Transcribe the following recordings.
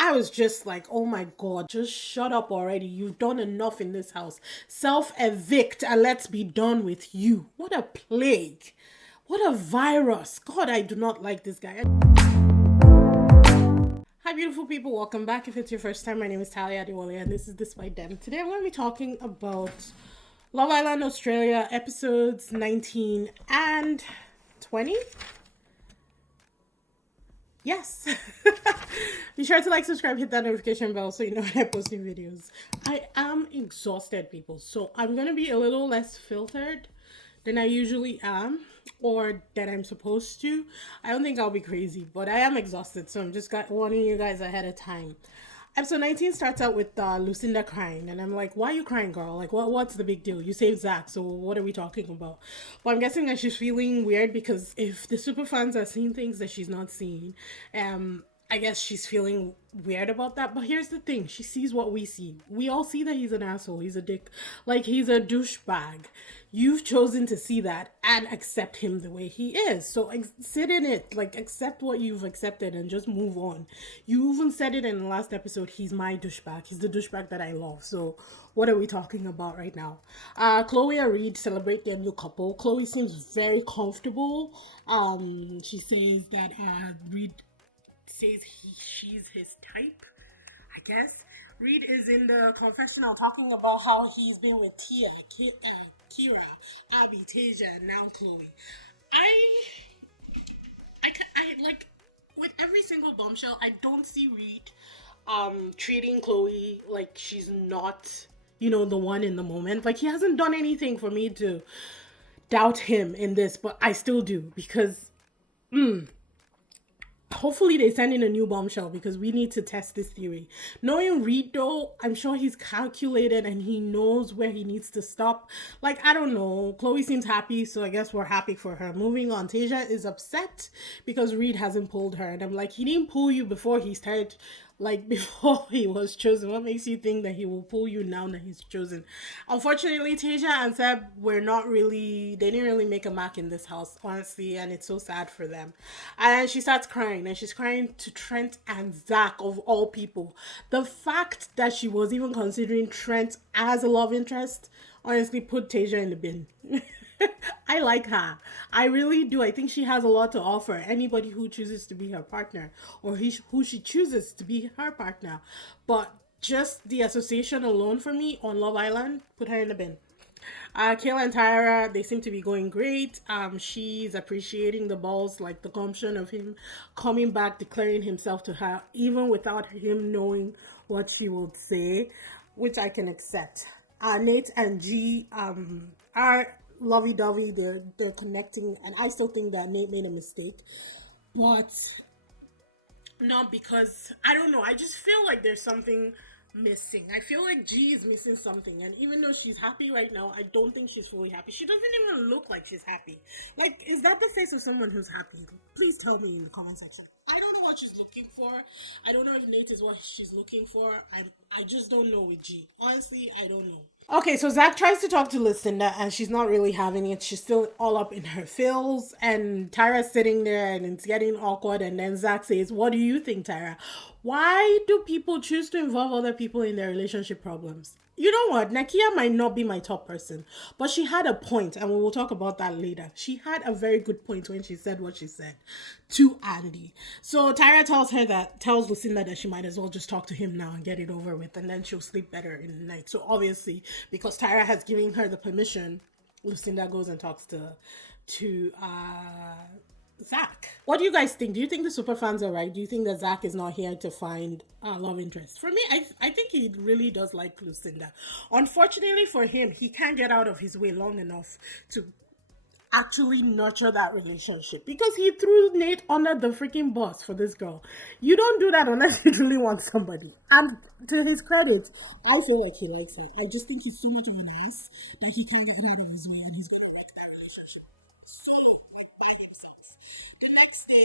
I was just like, oh my God, just shut up already. You've done enough in this house. Self evict and let's be done with you. What a plague. What a virus. God, I do not like this guy. Hi, beautiful people. Welcome back. If it's your first time, my name is Talia Adewale, and this is DISBYDEM. Today, I'm going to be talking about Love Island Australia episodes 19 and 20. Yes. Be sure to like, subscribe, hit that notification bell so you know when I post new videos. I am exhausted, people. So I'm going to be a little less filtered than I usually am or that I'm supposed to. I don't think I'll be crazy, but I am exhausted. So I'm just warning you guys ahead of time. Episode 19 starts out with Lucinda crying, and I'm like, why are you crying, girl? Like, what's the big deal? You saved Zach, so what are we talking about? But I'm guessing that she's feeling weird because if the super fans are seeing things that she's not seeing, I guess she's feeling weird about that. But here's the thing. She sees what we see. We all see that he's an asshole. He's a dick. Like, he's a douchebag. You've chosen to see that and accept him the way he is. So sit in it. Like, accept what you've accepted and just move on. You even said it in the last episode. He's my douchebag. He's the douchebag that I love. So what are we talking about right now? Chloe and Reed celebrate their new couple. Chloe seems very comfortable. She says that Reed says she's his type, I guess. Reed is in the confessional talking about how he's been with Tia, Kira, Abby, Tasia, and now Chloe. I like, with every single bombshell, I don't see Reed treating Chloe like she's not, the one in the moment. Like, he hasn't done anything for me to doubt him in this, but I still do because hopefully they send in a new bombshell because we need to test this theory. Knowing Reed though, I'm sure he's calculated and he knows where he needs to stop. Like, I don't know. Chloe seems happy, so I guess we're happy for her. Moving on, Tasia is upset because Reed hasn't pulled her. And I'm like, he didn't pull you before he started, like, before he was chosen. What makes you think that he will pull you now that he's chosen? Unfortunately, Tasia and Seb they didn't really make a mark in this house, honestly, and it's so sad for them. And she starts crying, and she's crying to Trent and Zach, of all people. The fact that she was even considering Trent as a love interest honestly put Tasia in the bin. I like her. I really do. I think she has a lot to offer anybody who chooses to be her partner or who she chooses to be her partner. But just the association alone for me on Love Island put her in the bin. Kayla and Tyra, they seem to be going great. She's appreciating the balls, like the gumption of him coming back, declaring himself to her, even without him knowing what she would say, which I can accept. Nate and G are lovey-dovey. They're connecting, and I still think that Nate made a mistake, but not because, I don't know, I just feel like there's something missing. I feel like G is missing something, and even though she's happy right now, I don't think she's fully happy. She doesn't even look like she's happy. Like, is that the face of someone who's happy? Please tell me in the comment section. I don't know what she's looking for. I don't know if Nate is what she's looking for. I just don't know with G. Honestly, I don't know. Okay, so Zach tries to talk to Lucinda and she's not really having it. She's still all up in her feels, and Tyra's sitting there and it's getting awkward, and then Zach says, what do you think, Tyra? Why do people choose to involve other people in their relationship problems? You know what? Nakia might not be my top person, but she had a point, and we will talk about that later. She had a very good point when she said what she said to Andy. So Tyra tells Lucinda that she might as well just talk to him now and get it over with, and then she'll sleep better in the night. So obviously, because Tyra has given her the permission, Lucinda goes and talks to Zach. What do you guys think? Do you think the super fans are right? Do you think that Zach is not here to find love interest? For me, I think he really does like Lucinda. Unfortunately for him, he can't get out of his way long enough to actually nurture that relationship because he threw Nate under the freaking bus for this girl. You don't do that unless you truly want somebody. And to his credit, I feel like he likes her. I just think he's so much of an ass that he can't get out of his way, and he's gonna make that relationship by himself. The next day,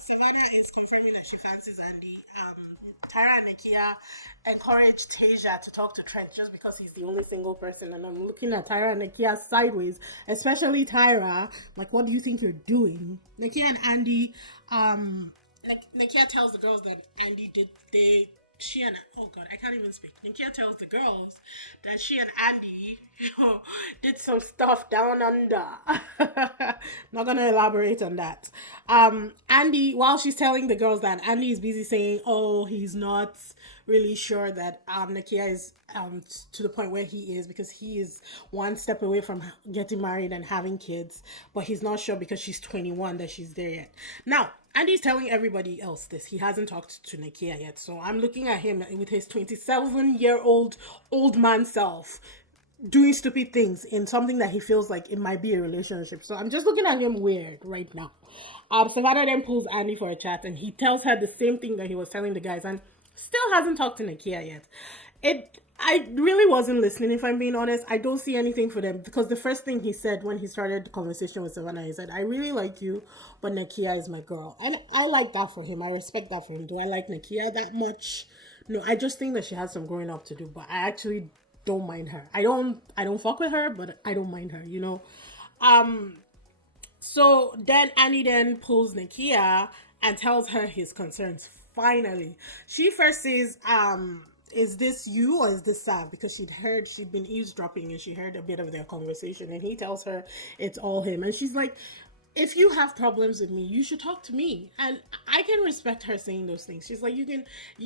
Savannah is confirming that she fancies Andy. Tyra and Nakia encourage Tasia to talk to Trent just because he's the only single person, and I'm looking at Tyra and Nakia sideways, especially Tyra. Like, what do you think you're doing? Nakia and Andy Nakia tells the girls that Andy did she and oh god, I can't even speak. Nakia tells the girls that she and Andy, did some stuff down under. Not gonna elaborate on that. Andy, while she's telling the girls that, Andy is busy saying, "Oh, he's not really sure that Nakia is to the point where he is because he is one step away from getting married and having kids, but he's not sure because she's 21 that she's there yet." Now, Andy's telling everybody else this. He hasn't talked to Nakia yet. So I'm looking at him with his 27-year-old old man self doing stupid things in something that he feels like it might be a relationship. So I'm just looking at him weird right now. Savannah then pulls Andy for a chat and he tells her the same thing that he was telling the guys and still hasn't talked to Nakia yet. I really wasn't listening, if I'm being honest. I don't see anything for them because the first thing he said when he started the conversation with Savannah, he said, "I really like you, but Nakia is my girl." And I like that for him. I respect that for him. Do I like Nakia that much? No, I just think that she has some growing up to do, but I actually don't mind her. I don't fuck with her, but I don't mind her, you know? So then Annie then pulls Nakia and tells her his concerns. Finally, she first says, "Is this you or is this Sav?" Because she'd been eavesdropping and she heard a bit of their conversation. And he tells her it's all him. And she's like, "If you have problems with me, you should talk to me." And I can respect her saying those things. She's like,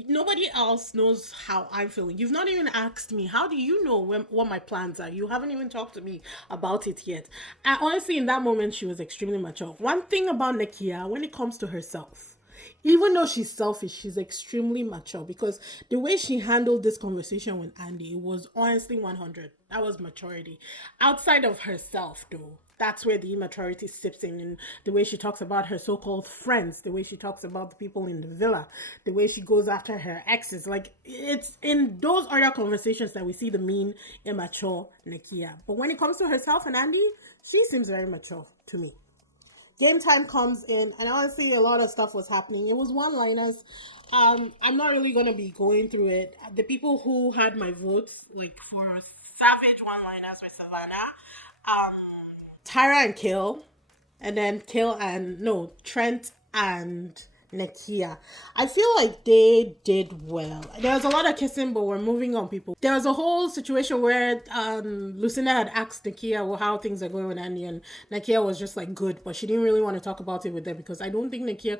nobody else knows how I'm feeling. You've not even asked me. How do you know what my plans are? You haven't even talked to me about it yet. And honestly, in that moment, she was extremely mature. One thing about Nakia, when it comes to herself, even though she's selfish, she's extremely mature because the way she handled this conversation with Andy was honestly 100. That was maturity. Outside of herself, though, that's where the immaturity sips in the way she talks about her so-called friends, the way she talks about the people in the villa, the way she goes after her exes. Like, it's in those other conversations that we see the mean, immature Nakia. But when it comes to herself and Andy, she seems very mature to me. Game time comes in, and honestly, a lot of stuff was happening. It was one-liners. I'm not really gonna be going through it. The people who had my votes, like for savage one-liners, were Savannah, Tyra and Kill, and then Trent and Nakia. I feel like they did well. There was a lot of kissing, but we're moving on, people. There was a whole situation where Lucinda had asked Nakia how things are going with Andy, and Nakia was just like, good, but she didn't really want to talk about it with them because I don't think Nakia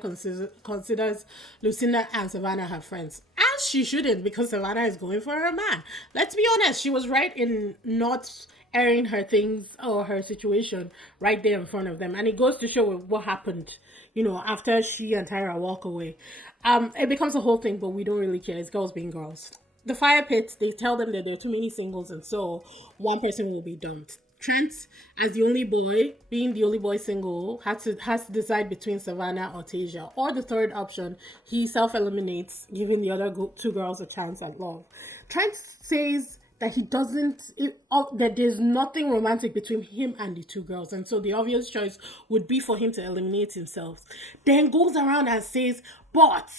considers Lucinda and Savannah her friends. As she shouldn't, because Savannah is going for her man. Let's be honest, she was right in not airing her things or her situation right there in front of them. And it goes to show what happened, after she and Tyra walk away. It becomes a whole thing, but we don't really care. It's girls being girls. The fire pit, they tell them that there are too many singles, and so one person will be dumped. Trent, as the only boy, being the only boy single, has to decide between Savannah or Tasia. Or the third option, he self-eliminates, giving the other two girls a chance at love. Trent says that that there's nothing romantic between him and the two girls. And so the obvious choice would be for him to eliminate himself. Then goes around and says, but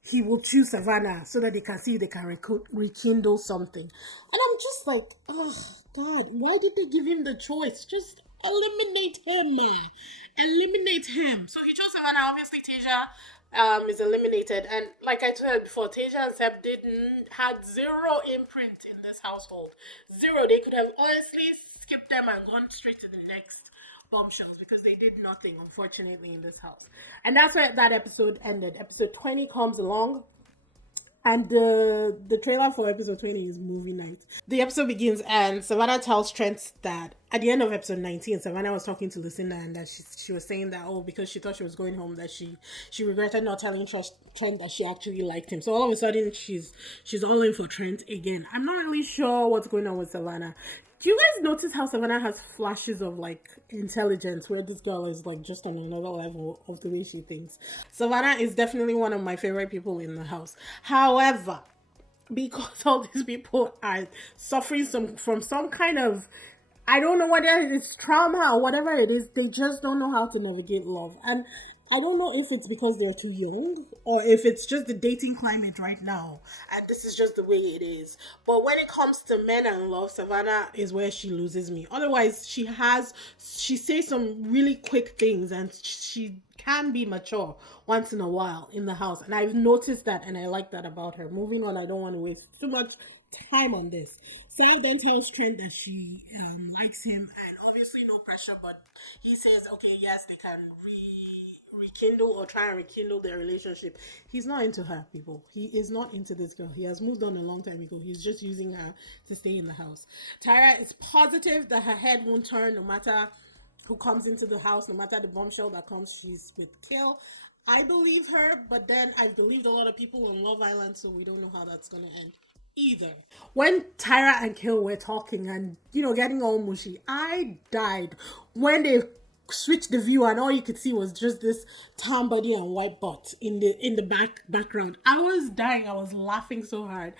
he will choose Savannah so that they can see if they can rekindle something. And I'm just like, oh, God, why did they give him the choice? Just eliminate him, man. Eliminate him. So he chose Savannah. Obviously, Tasia is eliminated, and like I told you before, Tasia and Seb had zero imprint in this household. Zero. They could have honestly skipped them and gone straight to the next bombshells because they did nothing, unfortunately, in this house. And that's where that episode ended. Episode 20 comes along, and the trailer for episode 20 is movie night. The episode begins and Savannah tells Trent that at the end of episode 19, Savannah was talking to Lucinda and that she was saying that, because she thought she was going home, that she regretted not telling Trent that she actually liked him. So all of a sudden, she's all in for Trent again. I'm not really sure what's going on with Savannah. Do you guys notice how Savannah has flashes of like intelligence where this girl is like just on another level of the way she thinks? Savannah is definitely one of my favorite people in the house. However, because all these people are suffering from some kind of, I don't know whether it's trauma or whatever it is, they just don't know how to navigate love. And I don't know if it's because they're too young or if it's just the dating climate right now and this is just the way it is. But when it comes to men and love, Savannah is where she loses me. Otherwise, she says some really quick things and she can be mature once in a while in the house. And I've noticed that, and I like that about her. Moving on, I don't want to waste too much time on this. Sarah then tells Trent that she likes him, and obviously no pressure, but he says, okay, yes, they can rekindle or try and rekindle their relationship. He's not into her, people. He is not into this girl. He has moved on a long time ago. He's just using her to stay in the house. Tyra is positive that her head won't turn no matter who comes into the house, no matter the bombshell that comes. She's with Kill. I believe her, but then I've believed a lot of people on Love Island, so we don't know how that's gonna end either. When Tyra and Kill were talking and getting all mushy, I died when they switched the view and all you could see was just this tan body and white butt in the background. I was dying. I was laughing so hard.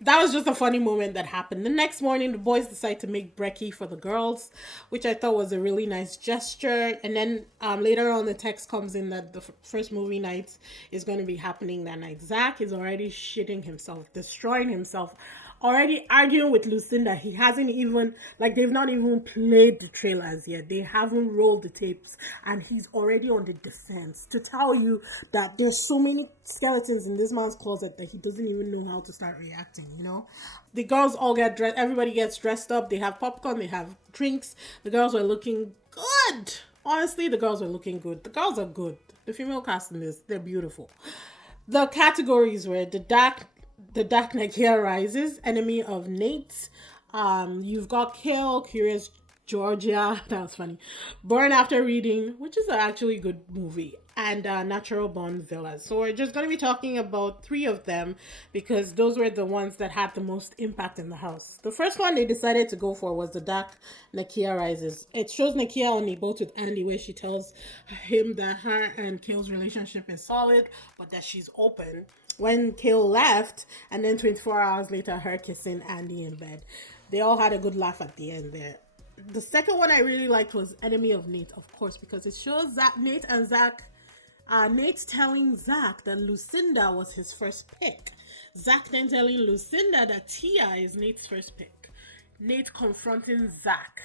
That was just a funny moment that happened. The next morning, the boys decide to make brekkie for the girls, which I thought was a really nice gesture. And then later on, the text comes in that the first movie night is going to be happening that night. Zach is already shitting himself, destroying himself, already arguing with Lucinda. He hasn't even, they've not even played the trailers yet. They haven't rolled the tapes, and he's already on the defense to tell you that there's so many skeletons in this man's closet that he doesn't even know how to start reacting. The girls all get dressed. Everybody gets dressed up. They have popcorn. They have drinks. The girls were looking good. Honestly, the girls were looking good. The girls are good. The female cast in this, they're beautiful. The categories were the Dark Nakia Rises, Enemy of Nate. You've got Kill, Curious Georgia. That was funny. Born After Reading, which is an actually good movie, and Natural Born Villas. So we're just going to be talking about 3 of them because those were the ones that had the most impact in the house. The first one they decided to go for was the Dark Nakia Rises. It shows Nakia on a boat with Andy where she tells him that her and Kill's relationship is solid, but that she's open. When Kill left, and then 24 hours later, her kissing Andy in bed. They all had a good laugh at the end there. The second one I really liked was Enemy of Nate, of course, because it shows that Nate and Zach, Nate telling Zach that Lucinda was his first pick. Zach then telling Lucinda that Tia is Nate's first pick. Nate confronting Zach.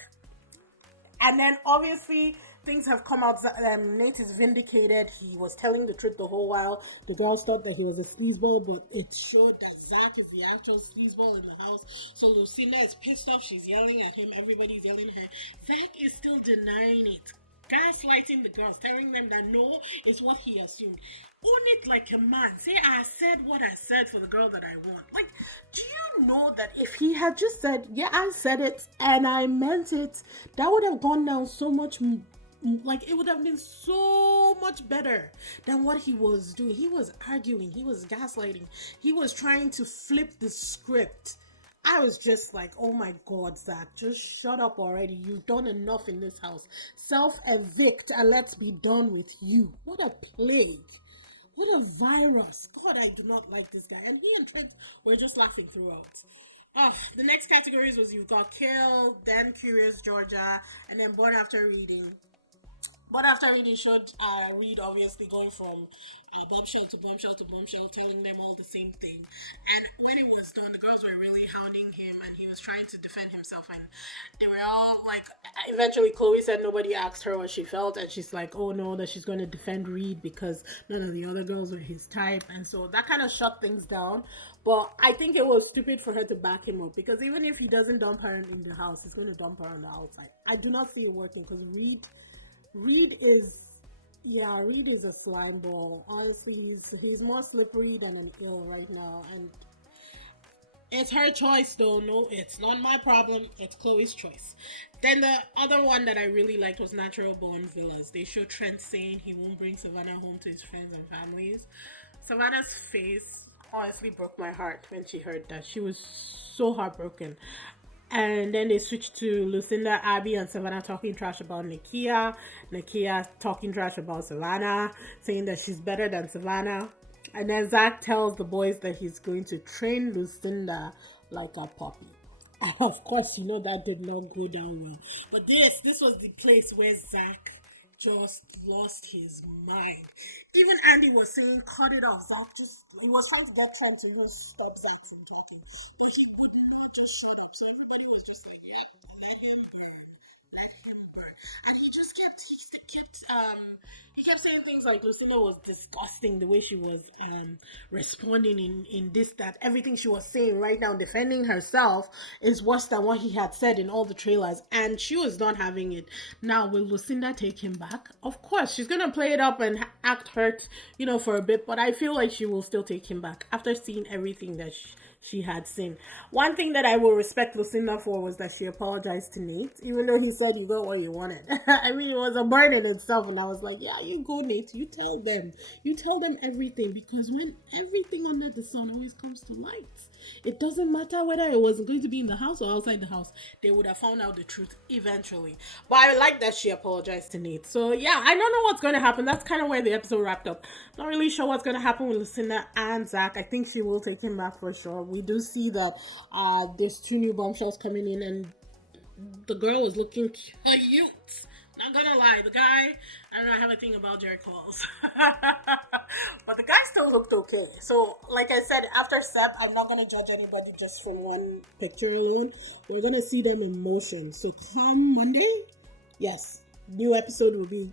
And then obviously things have come out. Nate is vindicated. He was telling the truth the whole while. The girls thought that he was a sleazeball, but it showed that Zach is the actual sleazeball in the house. So Lucinda is pissed off. She's yelling at him. Everybody's yelling at her. Zach is still denying it. Gaslighting the girls, telling them that no, it's what he assumed. Own it like a man. Say, I said what I said for the girl that I want. Do you know that if he had just said, yeah, I said it and I meant it, that would have gone down so much, it would have been so much better than what he was doing. He was arguing, he was gaslighting, he was trying to flip the script. I was just like, oh my God, Zach, just shut up already. You've done enough in this house. Self-evict and let's be done with you. What a plague. What a virus. God, I do not like this guy. And he and Trent were just laughing throughout. The next categories was you've got Kill, then Curious Georgia, and then Born After Reading. But after Reading showed Reed obviously going from bombshell to bombshell to bombshell, telling them all the same thing. And when it was done, the girls were really hounding him and he was trying to defend himself. And they were all eventually Chloe said nobody asked her what she felt. And she's like, oh no, that she's going to defend Reed because none of the other girls were his type. And so that kind of shut things down. But I think it was stupid for her to back him up because even if he doesn't dump her in the house, he's going to dump her on the outside. I do not see it working because Reed is a slime ball. Honestly, he's more slippery than an eel right now, and it's her choice though. No, it's not my problem. It's Chloe's choice. Then the other one that I really liked was Natural Born Villas. They show Trent saying he won't bring Savannah home to his friends and families. Savannah's face honestly broke my heart when she heard that. She was so heartbroken. And then they switched to Lucinda, Abby, and Savannah talking trash about Nakia. Nakia talking trash about Savannah, saying that she's better than Savannah. And then Zach tells the boys that he's going to train Lucinda like a puppy. And of course, that did not go down well. But this was the place where Zach just lost his mind. Even Andy was saying, cut it off. Zach he was trying to get Trent to just stop Zach from talking. But he would not just shut up. So everybody was just like, yeah, let him burn. Let him burn. And he just kept He kept saying things like Lucinda was disgusting the way she was responding in this, that everything she was saying right now, defending herself, is worse than what he had said in all the trailers. And she was not having it. Now, will Lucinda take him back? Of course, she's going to play it up and act hurt, for a bit. But I feel like she will still take him back after seeing everything that she had seen. One thing that I will respect Lucinda for was that she apologized to Nate, even though he said you got what you wanted. I mean, it was a burden in itself, and I was like, yeah, you go, Nate. You tell them everything, because when everything under the sun always comes to light, it doesn't matter whether it wasn't going to be in the house or outside the house. They would have found out the truth eventually. But I like that she apologized to Nate. So yeah, I don't know what's going to happen. That's kind of where the episode wrapped up. Not really sure what's going to happen with Lucinda and Zach. I think she will take him back for sure. We do see that there's 2 new bombshells coming in, and the girl was looking cute. Not gonna lie, the guy, I don't know, I have a thing about Jerry Calls. But the guy still looked okay. So, like I said, after Sep, I'm not gonna judge anybody just from one picture alone. We're gonna see them in motion. So come Monday, yes, new episode will be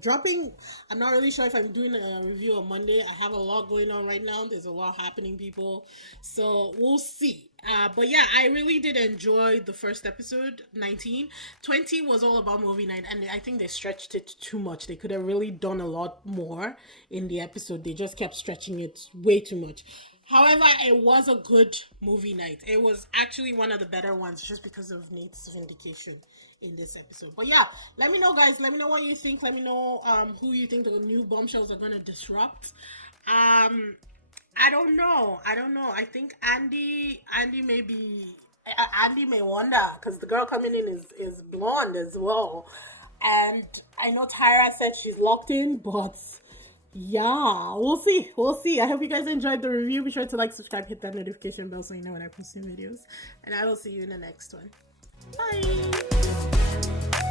dropping. I'm not really sure if I'm doing a review on Monday. I have a lot going on right now. There's a lot happening, people. So we'll see. But yeah, I really did enjoy the first episode, 19. 20 was all about movie night, and I think they stretched it too much. They could have really done a lot more in the episode. They just kept stretching it way too much. However, it was a good movie night. It was actually one of the better ones just because of Nate's vindication in this episode. But yeah, let me know, guys. Let me know what you think. Let me know who you think the new bombshells are going to disrupt. I don't know. I think Andy may wonder, because the girl coming in is blonde as well. And I know Tyra said she's locked in, but yeah, we'll see. I hope you guys enjoyed the review. Be sure to like, subscribe, hit that notification bell so you know when I post new videos. And I will see you in the next one. Bye.